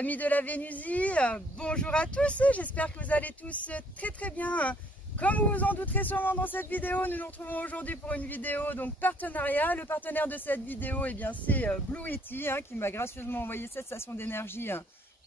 Amis de la Vénusie, bonjour à tous, j'espère que vous allez tous très bien. Comme vous vous en douterez sûrement dans cette vidéo, nous nous retrouvons aujourd'hui pour une vidéo donc partenariat. Le partenaire de cette vidéo, eh bien, c'est Blue Yeti qui m'a gracieusement envoyé cette station d'énergie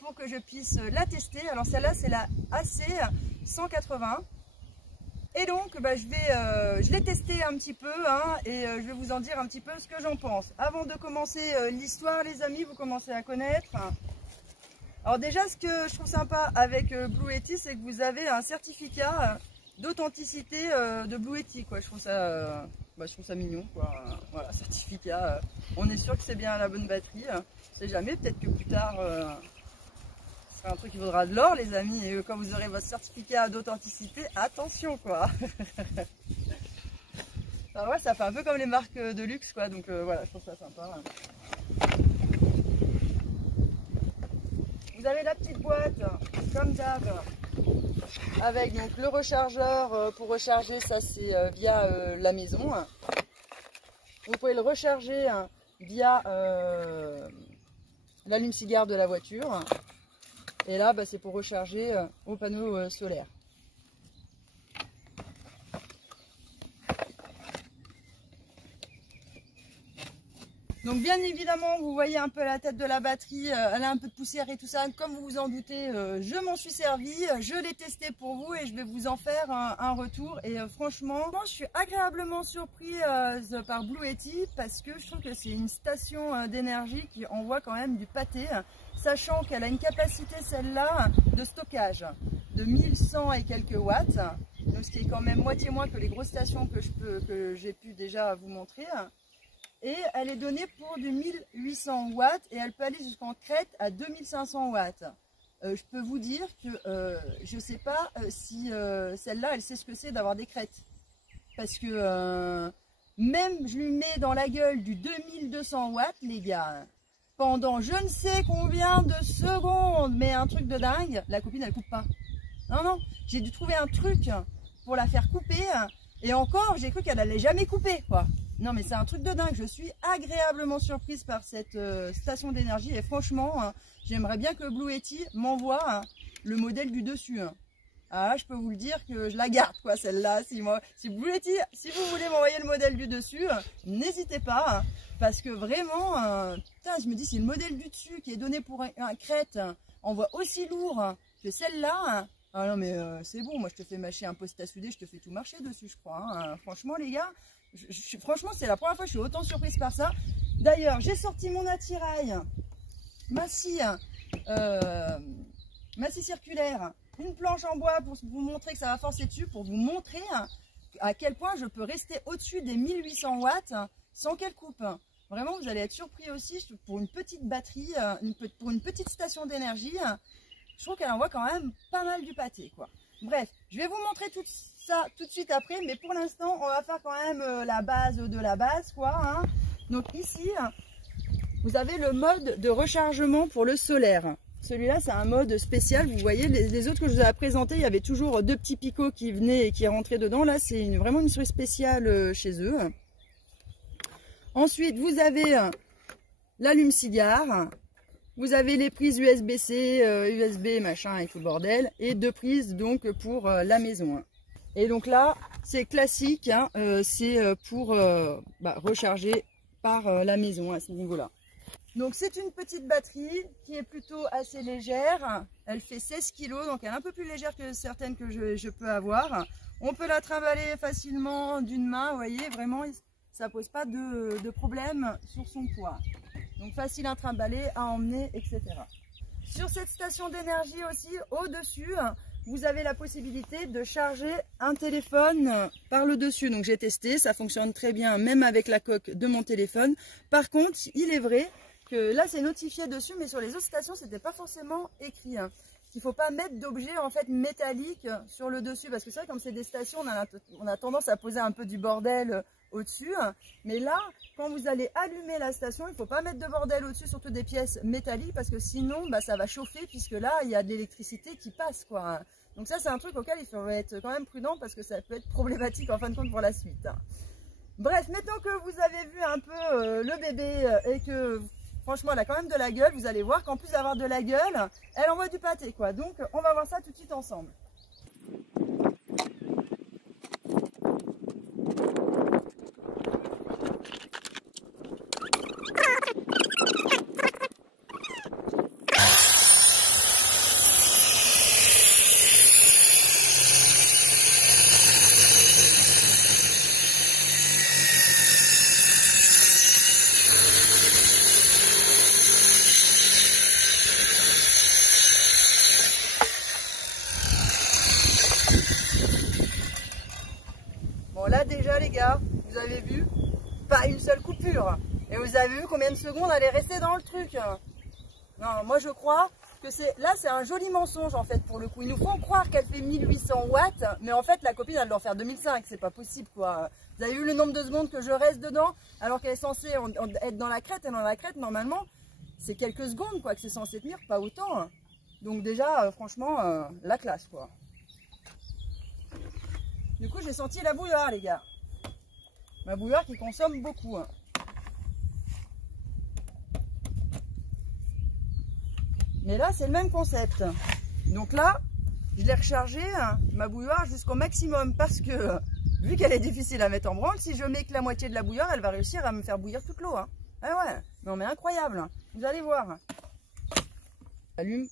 pour que je puisse la tester. Alors celle-là, c'est la AC180. Et donc, je l'ai testé un petit peu et je vais vous en dire un petit peu ce que j'en pense. Avant de commencer l'histoire, les amis, vous commencez à connaître. Alors déjà, ce que je trouve sympa avec Blue Yeti, c'est que vous avez un certificat d'authenticité de Blue Yeti, quoi. Je trouve ça mignon, quoi. Voilà, certificat. On est sûr que c'est bien la bonne batterie. On sait jamais, peut-être que plus tard, ce sera un truc qui vaudra de l'or, les amis. Et quand vous aurez votre certificat d'authenticité, attention, quoi. Alors, ouais, ça fait un peu comme les marques de luxe, quoi. Donc voilà, je trouve ça sympa. Vous avez la petite boîte, comme d'hab, avec donc le rechargeur pour recharger, ça c'est via la maison. Vous pouvez le recharger via l'allume-cigare de la voiture. Et là, c'est pour recharger au panneau solaire. Donc bien évidemment, vous voyez un peu la tête de la batterie, elle a un peu de poussière et tout ça. Comme vous vous en doutez, je m'en suis servi, je l'ai testé pour vous et je vais vous en faire un retour. Et franchement, je suis agréablement surprise par Blue Yeti parce que je trouve que c'est une station d'énergie qui envoie quand même du pâté, sachant qu'elle a une capacité, celle-là, de stockage de 1100 et quelques watts, donc ce qui est quand même moitié moins que les grosses stations que j'ai pu déjà vous montrer. Et elle est donnée pour du 1800 watts et elle peut aller jusqu'en crête à 2500 watts. Je peux vous dire que je ne sais pas si celle-là, elle sait ce que c'est d'avoir des crêtes. Parce que même je lui mets dans la gueule du 2200 watts, les gars, pendant je ne sais combien de secondes, mais un truc de dingue, la copine, elle coupe pas. Non, non, j'ai dû trouver un truc pour la faire couper. Et encore, j'ai cru qu'elle allait jamais couper, quoi. Non mais c'est un truc de dingue, je suis agréablement surprise par cette station d'énergie et franchement, j'aimerais bien que Blue Yeti m'envoie le modèle du dessus. Ah, je peux vous le dire que je la garde, quoi, celle-là. Si Blue Yeti, si vous voulez m'envoyer le modèle du dessus, n'hésitez pas, parce que vraiment, putain, je me dis si le modèle du dessus qui est donné pour un crête envoie aussi lourd que celle-là, ah non mais c'est bon, moi je te fais mâcher un poste à souder, je te fais tout marcher dessus, je crois. Franchement les gars, franchement c'est la première fois que je suis autant surprise par ça. D'ailleurs j'ai sorti mon attirail, ma scie circulaire, une planche en bois pour vous montrer que ça va forcer dessus, pour vous montrer à quel point je peux rester au-dessus des 1800 watts sans qu'elle coupe. Vraiment vous allez être surpris aussi pour une petite batterie, pour une petite station d'énergie. Je trouve qu'elle envoie quand même pas mal du pâté, quoi. Bref, je vais vous montrer tout ça tout de suite après, mais pour l'instant, on va faire quand même la base de la base, quoi. Donc ici, vous avez le mode de rechargement pour le solaire. Celui-là, c'est un mode spécial. Vous voyez, les autres que je vous ai présentés, il y avait toujours deux petits picots qui venaient et qui rentraient dedans. Là, c'est vraiment une souris spéciale chez eux. Ensuite, vous avez l'allume-cigare. Vous avez les prises USB-C, USB, machin et tout le bordel. Et deux prises donc pour la maison. Et donc là, c'est classique. C'est pour recharger par la maison à ce niveau-là. Donc c'est une petite batterie qui est plutôt assez légère. Elle fait 16 kg, donc elle est un peu plus légère que certaines que je peux avoir. On peut la trimballer facilement d'une main, vous voyez, vraiment, ça pose pas de problème sur son poids. Donc facile à trimballer, à emmener, etc. Sur cette station d'énergie aussi, au-dessus, vous avez la possibilité de charger un téléphone par le dessus. Donc j'ai testé, ça fonctionne très bien, même avec la coque de mon téléphone. Par contre, il est vrai que là c'est notifié dessus, mais sur les autres stations, c'était pas forcément écrit. Il ne faut pas mettre d'objets en fait métalliques sur le dessus, parce que c'est vrai, comme c'est des stations, on a tendance à poser un peu du bordel au-dessus. Mais là, quand vous allez allumer la station, il ne faut pas mettre de bordel au-dessus, surtout des pièces métalliques, parce que sinon ça va chauffer, puisque là il y a de l'électricité qui passe, quoi. Donc ça c'est un truc auquel il faut être quand même prudent, parce que ça peut être problématique en fin de compte pour la suite. Bref, maintenant que vous avez vu un peu le bébé et que Franchement, elle a quand même de la gueule. Vous allez voir qu'en plus d'avoir de la gueule, elle envoie du pâté, quoi. Donc, on va voir ça tout de suite ensemble. Bon là déjà les gars, vous avez vu, pas une seule coupure. Et vous avez vu combien de secondes elle est restée dans le truc. Non, moi je crois que là c'est un joli mensonge en fait pour le coup. Ils nous font croire qu'elle fait 1800 watts, mais en fait la copine elle doit en faire 2005, c'est pas possible quoi. Vous avez vu le nombre de secondes que je reste dedans alors qu'elle est censée être dans la crête, et dans la crête normalement c'est quelques secondes quoi que c'est censé tenir, pas autant. Donc déjà franchement la classe quoi. Du coup, j'ai senti la bouilloire, les gars. Ma bouilloire qui consomme beaucoup. Mais là, c'est le même concept. Donc là, je l'ai rechargée, ma bouilloire, jusqu'au maximum. Parce que, vu qu'elle est difficile à mettre en branle, si je mets que la moitié de la bouilloire, elle va réussir à me faire bouillir toute l'eau. Ah ouais, non mais incroyable. Vous allez voir. Allume.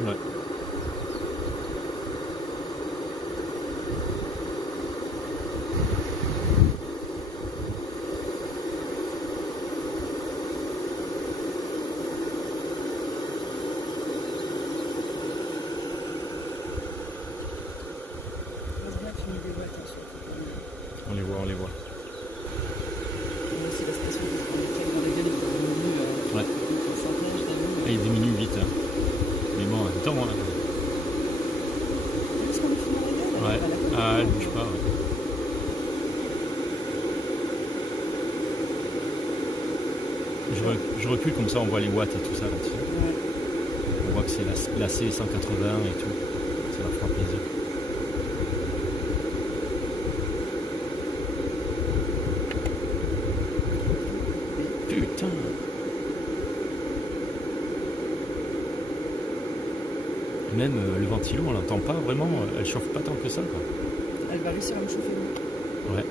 Ouais. On les voit, on les voit. C'est la station qui prend le truc dans laquelle il diminue. Ouais. Et il diminue vite. Mais bon, en même temps. Est-ce qu'on est fini à la gueule? Ouais. Ah, elle bouge pas. Ouais. Je recule comme ça, on voit les watts et tout ça là-dessus. Ouais. On voit que c'est la C180 et tout. Ça leur fera plaisir. Putain! Même le ventilo, on l'entend pas vraiment, elle chauffe pas tant que ça, quoi. Elle va réussir à me chauffer l'eau. Ouais.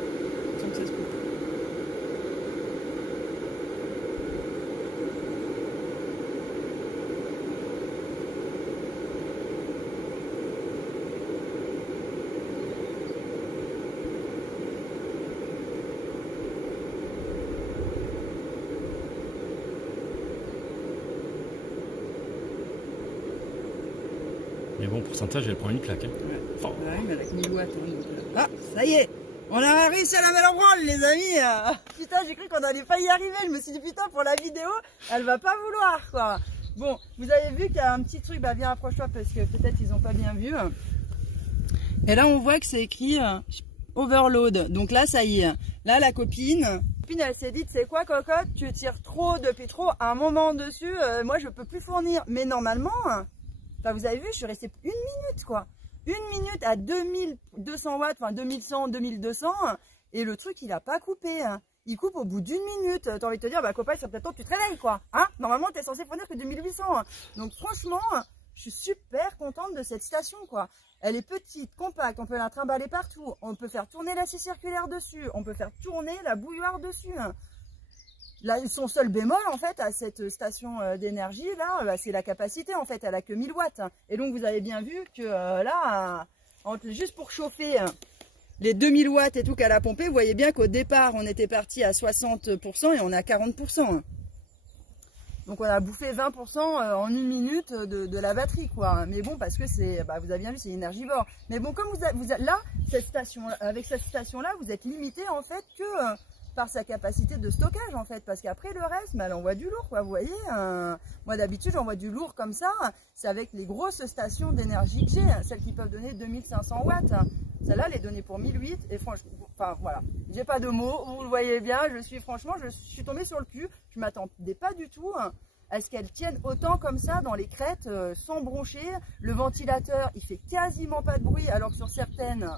Sans que ça se coupe. Mais bon, pourcentage, elle prend une claque. Hein. Ouais. Enfin, Ouais, mais avec 1000 watts. Ah, ça y est, on a réussi à la mettre en branle, les amis. Putain, j'ai cru qu'on allait pas y arriver. Je me suis dit, putain, pour la vidéo, elle va pas vouloir, quoi. Bon, vous avez vu qu'il y a un petit truc, bah viens, approche-toi parce que peut-être ils ont pas bien vu. Et là, on voit que c'est écrit overload. Donc là, ça y est. Là, la copine, elle s'est dit, c'est quoi, cocotte, tu tires trop depuis trop un moment dessus. Moi, je peux plus fournir. Mais normalement, enfin, vous avez vu, je suis restée une minute, quoi. Une minute à 2200 watts, enfin 2100, 2200, et le truc, il a pas coupé. Il coupe au bout d'une minute. T'as envie de te dire, bah copain, c'est peut-être temps que tu te réveilles, quoi. Hein, normalement, t'es censé fournir que 2800. Donc franchement, je suis super contente de cette station, quoi. Elle est petite, compacte, on peut la trimballer partout. On peut faire tourner la scie circulaire dessus. On peut faire tourner la bouilloire dessus. Là, son seul bémol, en fait, à cette station d'énergie, là, bah, c'est la capacité, en fait. Elle a que 1000 watts. Et donc, vous avez bien vu que là, juste pour chauffer les 2000 watts et tout qu'elle a pompé, vous voyez bien qu'au départ, on était parti à 60% et on est à 40%. Donc, on a bouffé 20% en une minute de la batterie, quoi. Mais bon, parce que c'est, bah, vous avez bien vu, c'est énergivore. Mais bon, comme là, cette station, avec cette station-là, vous êtes limité, en fait, que par sa capacité de stockage en fait, parce qu'après le reste, elle envoie du lourd quoi, vous voyez. Moi d'habitude j'envoie du lourd comme ça, c'est avec les grosses stations d'énergie que j'ai, celles qui peuvent donner 2500 watts. Celle-là elle est donnée pour 1008 et franchement, enfin voilà, j'ai pas de mots, vous le voyez bien, je suis tombée sur le cul, je m'attendais pas du tout à ce qu'elle tienne autant comme ça dans les crêtes, sans broncher. Le ventilateur il fait quasiment pas de bruit, alors que sur certaines,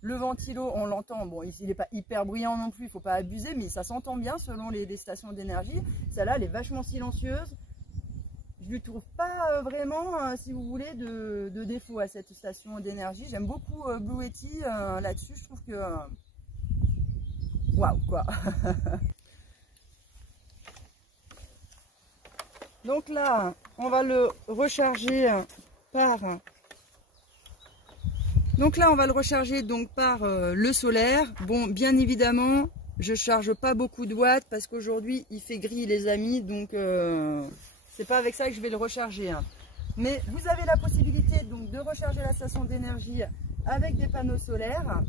le ventilo on l'entend, bon il n'est pas hyper bruyant non plus, il faut pas abuser, mais ça s'entend bien selon les stations d'énergie. Celle-là elle est vachement silencieuse, je lui trouve pas vraiment, si vous voulez, de défaut à cette station d'énergie. J'aime beaucoup Blue Yeti là-dessus, je trouve que waouh quoi. Donc là, on va le recharger par... Donc là, on va le recharger donc par le solaire. Bon, bien évidemment, je charge pas beaucoup de watts parce qu'aujourd'hui, il fait gris, les amis. Donc, c'est pas avec ça que je vais le recharger. Mais vous avez la possibilité donc de recharger la station d'énergie avec des panneaux solaires.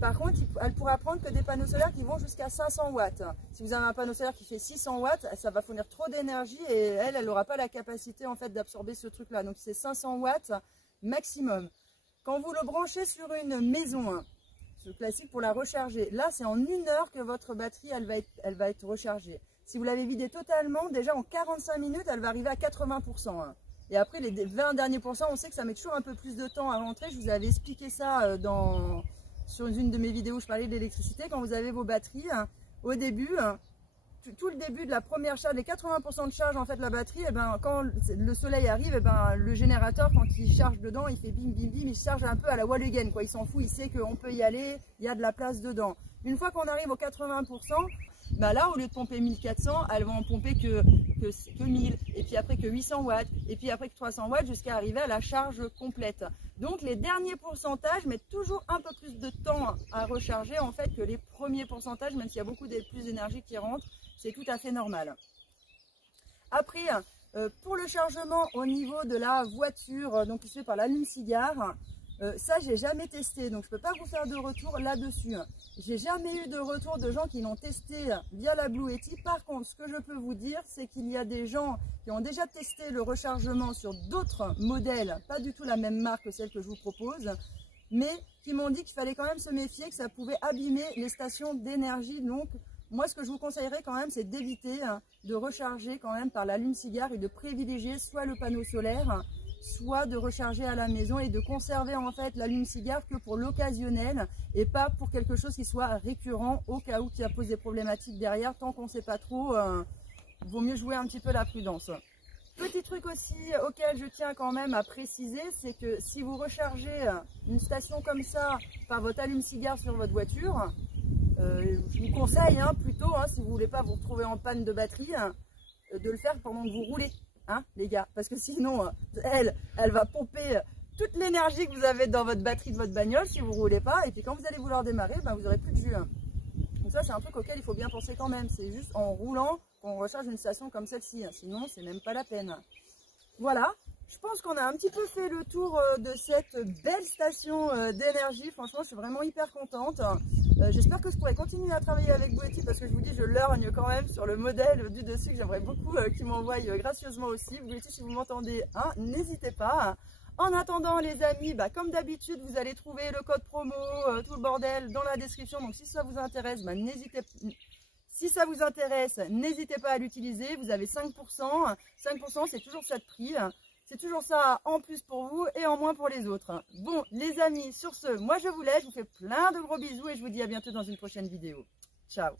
Par contre, elle pourra prendre que des panneaux solaires qui vont jusqu'à 500 watts. Si vous avez un panneau solaire qui fait 600 watts, ça va fournir trop d'énergie et elle n'aura pas la capacité en fait d'absorber ce truc-là. Donc c'est 500 watts maximum. Quand vous le branchez sur une maison, ce classique pour la recharger, là c'est en 1 heure que votre batterie elle va être rechargée. Si vous l'avez vidée totalement, déjà en 45 minutes, elle va arriver à 80%. Et après les 20 derniers pourcents, on sait que ça met toujours un peu plus de temps à rentrer. Je vous avais expliqué ça sur une de mes vidéos, je parlais de l'électricité. Quand vous avez vos batteries, au début, tout le début de la première charge, les 80% de charge en fait la batterie, et ben, quand le soleil arrive, et ben, le générateur quand il charge dedans, il fait bim bim bim, il charge un peu à la Wallugen quoi, il s'en fout, il sait qu'on peut y aller, il y a de la place dedans. Une fois qu'on arrive aux 80%, ben là au lieu de pomper 1400, elles vont en pomper que 1000, et puis après que 800 watts, et puis après que 300 watts jusqu'à arriver à la charge complète. Donc les derniers pourcentages mettent toujours un peu plus de temps à recharger en fait que les premiers pourcentages, même s'il y a beaucoup plus d'énergie qui rentre, c'est tout à fait normal. Après, pour le chargement au niveau de la voiture, donc qui se fait par l'allume-cigare, ça j'ai jamais testé, donc je peux pas vous faire de retour là-dessus. J'ai jamais eu de retour de gens qui l'ont testé via la Blue Yeti. Par contre, ce que je peux vous dire, c'est qu'il y a des gens qui ont déjà testé le rechargement sur d'autres modèles, pas du tout la même marque que celle que je vous propose, mais qui m'ont dit qu'il fallait quand même se méfier, que ça pouvait abîmer les stations d'énergie. Donc moi ce que je vous conseillerais quand même, c'est d'éviter de recharger quand même par l'allume-cigare et de privilégier soit le panneau solaire, soit de recharger à la maison et de conserver en fait l'allume-cigare que pour l'occasionnel et pas pour quelque chose qui soit récurrent au cas où qui a posé des problématiques derrière. Tant qu'on ne sait pas trop, vaut mieux jouer un petit peu la prudence. Petit truc aussi auquel je tiens quand même à préciser, c'est que si vous rechargez une station comme ça par votre allume-cigare sur votre voiture, je vous conseille plutôt, si vous ne voulez pas vous retrouver en panne de batterie, de le faire pendant que vous roulez. Les gars, parce que sinon elle va pomper toute l'énergie que vous avez dans votre batterie de votre bagnole si vous ne roulez pas, et puis quand vous allez vouloir démarrer, vous n'aurez plus de jus. Donc ça c'est un truc auquel il faut bien penser quand même, c'est juste en roulant qu'on recharge une station comme celle-ci, sinon c'est même pas la peine. Voilà, je pense qu'on a un petit peu fait le tour de cette belle station d'énergie. Franchement je suis vraiment hyper contente. J'espère que je pourrai continuer à travailler avec Blue Yeti parce que je vous dis, je lorgne quand même sur le modèle du dessus que j'aimerais beaucoup qu'ils m'envoient gracieusement aussi. Blue Yeti, si vous m'entendez, n'hésitez pas. En attendant les amis, comme d'habitude, vous allez trouver le code promo, tout le bordel dans la description. Donc si ça vous intéresse, n'hésitez pas à l'utiliser. Vous avez 5%. 5% c'est toujours ça de prix. C'est toujours ça en plus pour vous et en moins pour les autres. Bon les amis, sur ce, moi je vous laisse, je vous fais plein de gros bisous et je vous dis à bientôt dans une prochaine vidéo. Ciao!